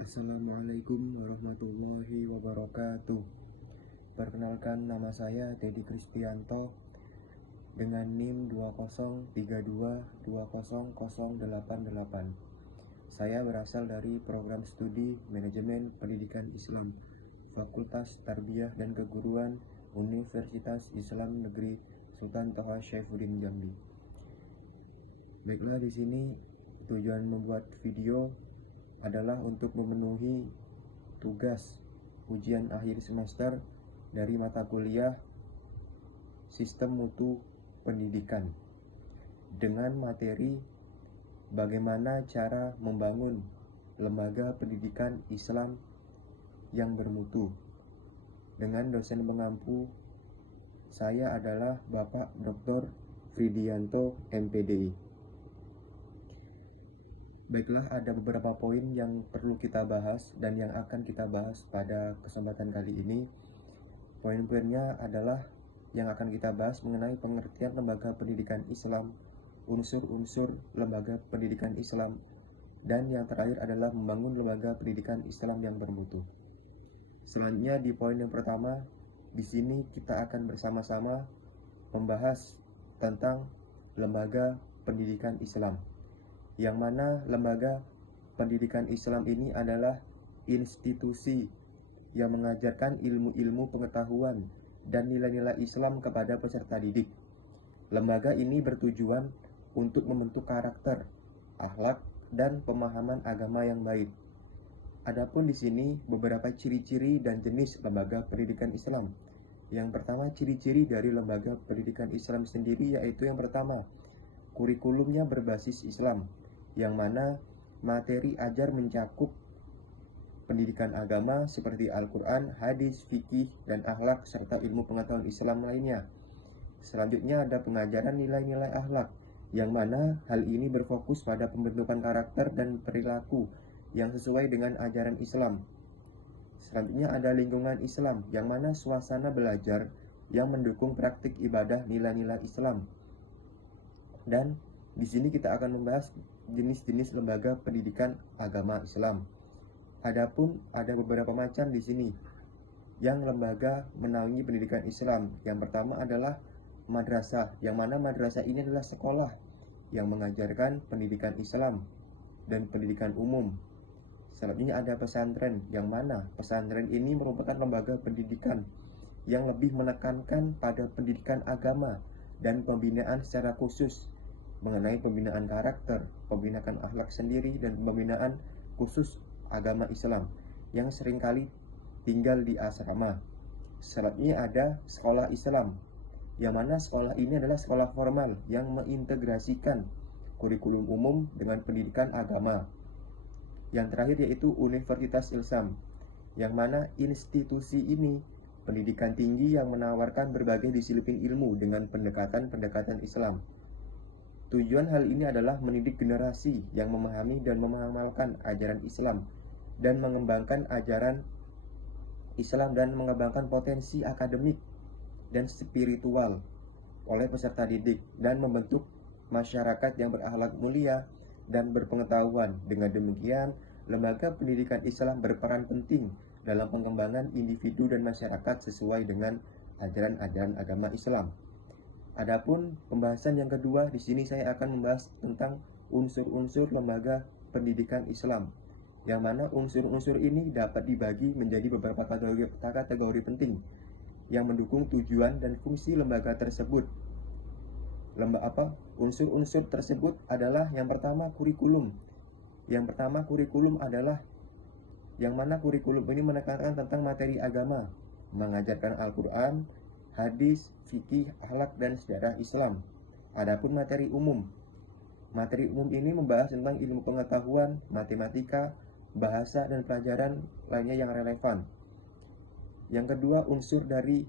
Assalamualaikum warahmatullahi wabarakatuh. Perkenalkan, nama saya Dedi Kristianto dengan NIM 2032200088. Saya berasal dari program studi Manajemen Pendidikan Islam Fakultas Tarbiyah dan Keguruan Universitas Islam Negeri Sultan Toha Syaifuddin Jambi. Baiklah, di sini tujuan membuat video adalah untuk memenuhi tugas ujian akhir semester dari mata kuliah Sistem Mutu Pendidikan dengan materi bagaimana cara membangun lembaga pendidikan Islam yang bermutu. Dengan dosen pengampu saya adalah Bapak Dr. Fridianto MPDI. Baiklah, ada beberapa poin yang perlu kita bahas dan yang akan kita bahas pada kesempatan kali ini. Poin-poinnya adalah yang akan kita bahas mengenai pengertian lembaga pendidikan Islam, unsur-unsur lembaga pendidikan Islam, dan yang terakhir adalah membangun lembaga pendidikan Islam yang bermutu. Selanjutnya di poin yang pertama, di sini kita akan bersama-sama membahas tentang lembaga pendidikan Islam, yang mana lembaga pendidikan Islam ini adalah institusi yang mengajarkan ilmu-ilmu pengetahuan dan nilai-nilai Islam kepada peserta didik. Lembaga ini bertujuan untuk membentuk karakter, akhlak, dan pemahaman agama yang baik. Adapun di sini beberapa ciri-ciri dan jenis lembaga pendidikan Islam. Yang pertama, ciri-ciri dari lembaga pendidikan Islam sendiri yaitu yang pertama, kurikulumnya berbasis Islam, yang mana materi ajar mencakup pendidikan agama seperti Al-Quran, hadis, fikih, dan akhlak, serta ilmu pengetahuan Islam lainnya. Selanjutnya ada pengajaran nilai-nilai akhlak, yang mana hal ini berfokus pada pembentukan karakter dan perilaku yang sesuai dengan ajaran Islam. Selanjutnya ada lingkungan Islam, yang mana suasana belajar yang mendukung praktik ibadah nilai-nilai Islam. Dan di sini kita akan membahas jenis-jenis lembaga pendidikan agama Islam. Adapun ada beberapa macam di sini yang lembaga menaungi pendidikan Islam. Yang pertama adalah madrasah, yang mana madrasah ini adalah sekolah yang mengajarkan pendidikan Islam dan pendidikan umum. Selanjutnya ada pesantren, yang mana pesantren ini merupakan lembaga pendidikan yang lebih menekankan pada pendidikan agama dan pembinaan secara khusus mengenai pembinaan karakter, pembinaan akhlak sendiri, dan pembinaan khusus agama Islam yang seringkali tinggal di asrama. Selanjutnya ada sekolah Islam, yang mana sekolah ini adalah sekolah formal yang mengintegrasikan kurikulum umum dengan pendidikan agama. Yang terakhir yaitu Universitas Ilham, yang mana institusi ini pendidikan tinggi yang menawarkan berbagai disiplin ilmu dengan pendekatan-pendekatan Islam. Tujuan hal ini adalah mendidik generasi yang memahami dan mengamalkan ajaran Islam dan mengembangkan ajaran Islam dan mengembangkan potensi akademik dan spiritual oleh peserta didik dan membentuk masyarakat yang berakhlak mulia dan berpengetahuan. Dengan demikian, lembaga pendidikan Islam berperan penting dalam pengembangan individu dan masyarakat sesuai dengan ajaran-ajaran agama Islam. Adapun pembahasan yang kedua, di sini saya akan membahas tentang unsur-unsur lembaga pendidikan Islam, yang mana unsur-unsur ini dapat dibagi menjadi beberapa kategori penting yang mendukung tujuan dan fungsi lembaga tersebut. Unsur-unsur tersebut adalah yang pertama kurikulum. Yang pertama kurikulum adalah yang mana kurikulum ini menekankan tentang materi agama, mengajarkan Al-Quran, hadis, fikih, akhlak, dan sejarah Islam. Adapun materi umum ini membahas tentang ilmu pengetahuan, matematika, bahasa, dan pelajaran lainnya yang relevan. Yang kedua, unsur dari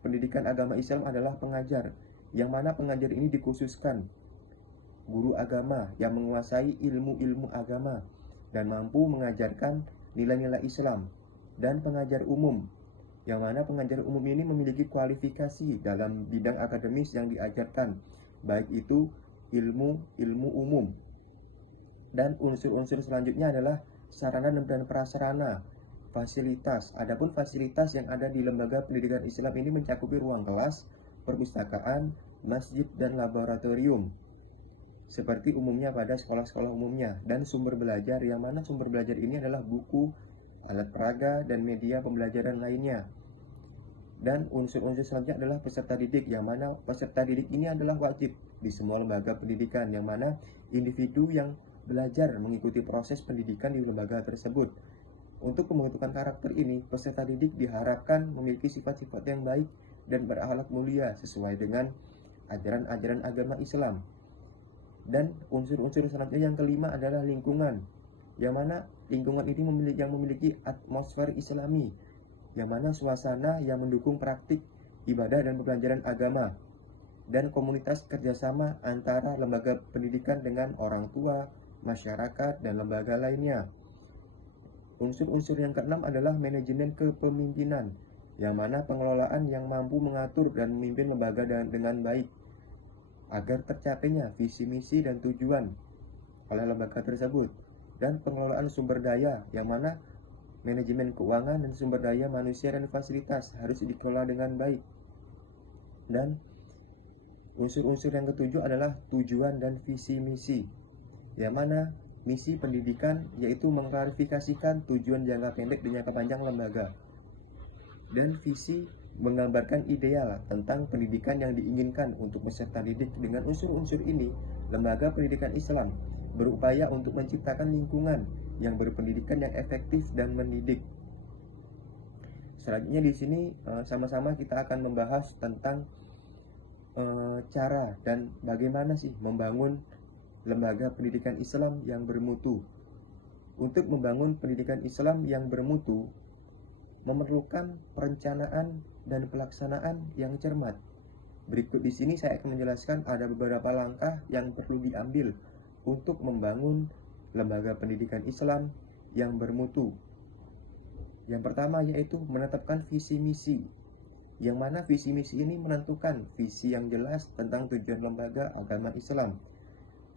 pendidikan agama Islam adalah pengajar, yang mana pengajar ini dikhususkan guru agama yang menguasai ilmu-ilmu agama dan mampu mengajarkan nilai-nilai Islam. Dan pengajar umum, yang mana pengajar umum ini memiliki kualifikasi dalam bidang akademis yang diajarkan, baik itu ilmu umum. Dan unsur-unsur selanjutnya adalah sarana dan prasarana, fasilitas. Adapun fasilitas yang ada di lembaga pendidikan Islam ini mencakupi ruang kelas, perpustakaan, masjid, dan laboratorium, seperti umumnya pada sekolah-sekolah umumnya, dan sumber belajar, yang mana sumber belajar ini adalah buku, alat peraga, dan media pembelajaran lainnya. Dan unsur-unsur selanjutnya adalah peserta didik, yang mana peserta didik ini adalah wajib di semua lembaga pendidikan, yang mana individu yang belajar mengikuti proses pendidikan di lembaga tersebut. Untuk pembentukan karakter ini, peserta didik diharapkan memiliki sifat-sifat yang baik dan berakhlak mulia sesuai dengan ajaran-ajaran agama Islam. Dan unsur-unsur selanjutnya yang kelima adalah lingkungan, yang mana lingkungan ini memiliki atmosfer Islami, yang mana suasana yang mendukung praktik ibadah dan pembelajaran agama, dan komunitas kerjasama antara lembaga pendidikan dengan orang tua, masyarakat, dan lembaga lainnya. Unsur-unsur yang keenam adalah manajemen kepemimpinan, yang mana pengelolaan yang mampu mengatur dan memimpin lembaga dengan baik, agar tercapainya visi misi dan tujuan oleh lembaga tersebut. Dan pengelolaan sumber daya, yang mana manajemen keuangan dan sumber daya manusia dan fasilitas harus dikelola dengan baik. Dan unsur-unsur yang ketujuh adalah tujuan dan visi misi, yang mana misi pendidikan yaitu mengklarifikasikan tujuan jangka pendek dan jangka panjang lembaga, dan visi menggambarkan ideal tentang pendidikan yang diinginkan untuk peserta didik. Dengan unsur-unsur ini, lembaga pendidikan Islam berupaya untuk menciptakan lingkungan yang berpendidikan yang efektif dan mendidik. Selanjutnya di sini sama-sama kita akan membahas tentang cara dan bagaimana sih membangun lembaga pendidikan Islam yang bermutu. Untuk membangun pendidikan Islam yang bermutu memerlukan perencanaan dan pelaksanaan yang cermat. Berikut di sini saya akan menjelaskan ada beberapa langkah yang perlu diambil untuk membangun lembaga pendidikan Islam yang bermutu. Yang pertama yaitu menetapkan visi misi, yang mana visi misi ini menentukan visi yang jelas tentang tujuan lembaga agama Islam,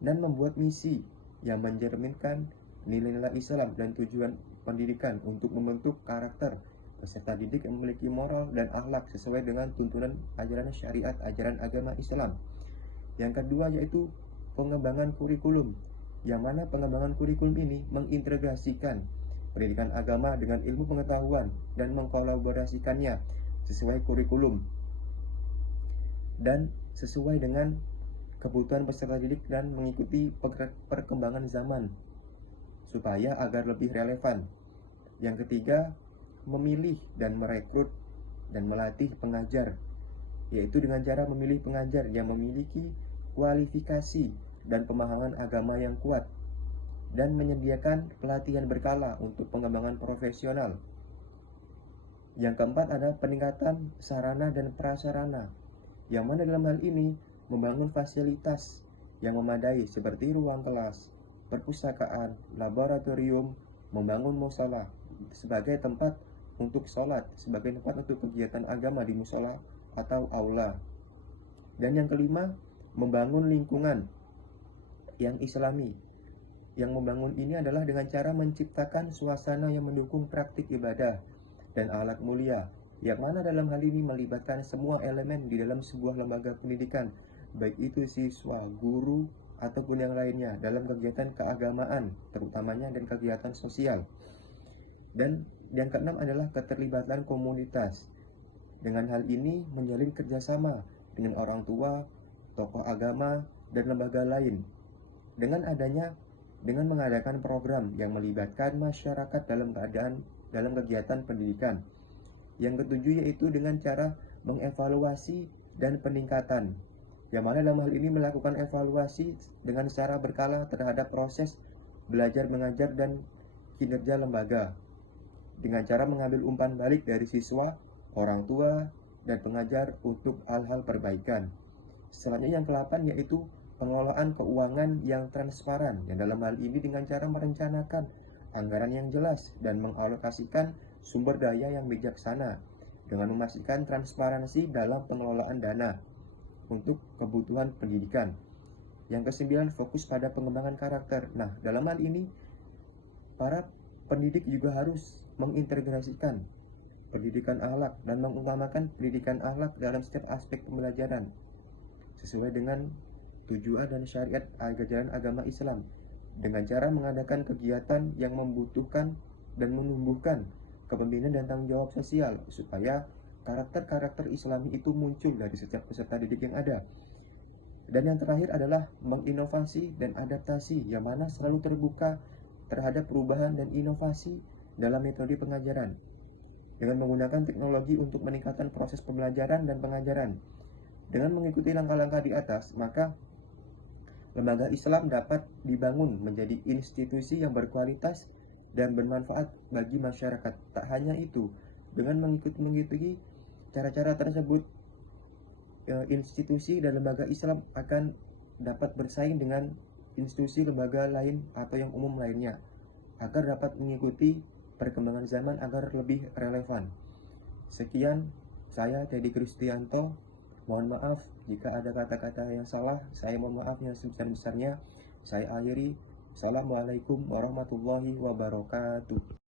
dan membuat misi yang mencerminkan nilai-nilai Islam dan tujuan pendidikan untuk membentuk karakter peserta didik yang memiliki moral dan akhlak sesuai dengan tuntunan ajaran syariat, ajaran agama Islam. Yang kedua yaitu pengembangan kurikulum, yang mana pengembangan kurikulum ini mengintegrasikan pendidikan agama dengan ilmu pengetahuan dan mengkolaborasikannya sesuai kurikulum dan sesuai dengan kebutuhan peserta didik dan mengikuti perkembangan zaman supaya agar lebih relevan. Yang ketiga, memilih dan merekrut dan melatih pengajar, yaitu dengan cara memilih pengajar yang memiliki kualifikasi dan pemahaman agama yang kuat, dan menyediakan pelatihan berkala untuk pengembangan profesional. Yang keempat adalah peningkatan sarana dan prasarana, yang mana dalam hal ini membangun fasilitas yang memadai seperti ruang kelas, perpustakaan, laboratorium, membangun mushola sebagai tempat untuk sholat, sebagai tempat untuk kegiatan agama di mushola atau aula. Dan yang kelima, membangun lingkungan yang islami. Yang membangun ini adalah dengan cara menciptakan suasana yang mendukung praktik ibadah dan akhlak mulia, yang mana dalam hal ini melibatkan semua elemen di dalam sebuah lembaga pendidikan, baik itu siswa, guru, ataupun yang lainnya dalam kegiatan keagamaan terutamanya dan kegiatan sosial. Dan yang keenam adalah keterlibatan komunitas. Dengan hal ini menjalin kerjasama dengan orang tua, tokoh agama, dan lembaga lain. Dengan mengadakan program yang melibatkan masyarakat dalam kegiatan pendidikan. Yang ketujuh yaitu dengan cara mengevaluasi dan peningkatan, yang mana dalam hal ini melakukan evaluasi dengan secara berkala terhadap proses belajar mengajar dan kinerja lembaga, dengan cara mengambil umpan balik dari siswa, orang tua, dan pengajar untuk hal-hal perbaikan. Selanjutnya yang ke-8 yaitu pengelolaan keuangan yang transparan, yang dalam hal ini dengan cara merencanakan anggaran yang jelas dan mengalokasikan sumber daya yang bijaksana dengan memastikan transparansi dalam pengelolaan dana untuk kebutuhan pendidikan. Yang ke-9 fokus pada pengembangan karakter. Nah, dalam hal ini para pendidik juga harus mengintegrasikan pendidikan akhlak dan mengutamakan pendidikan akhlak dalam setiap aspek pembelajaran sesuai dengan tujuan dan syariat ajaran agama Islam dengan cara mengadakan kegiatan yang membutuhkan dan menumbuhkan kepemimpinan dan tanggung jawab sosial supaya karakter-karakter Islami itu muncul dari setiap peserta didik yang ada. Dan yang terakhir adalah menginovasi dan adaptasi yang mana selalu terbuka terhadap perubahan dan inovasi dalam metode pengajaran dengan menggunakan teknologi untuk meningkatkan proses pembelajaran dan pengajaran. Dengan mengikuti langkah-langkah di atas, maka lembaga Islam dapat dibangun menjadi institusi yang berkualitas dan bermanfaat bagi masyarakat. Tak hanya itu, dengan mengikuti cara-cara tersebut, institusi dan lembaga Islam akan dapat bersaing dengan institusi lembaga lain atau yang umum lainnya agar dapat mengikuti perkembangan zaman agar lebih relevan. Sekian, saya Teddy Kristianto. Mohon maaf jika ada kata-kata yang salah. Saya mohon maaf yang sebesar-besarnya. Saya akhiri. Assalamualaikum warahmatullahi wabarakatuh.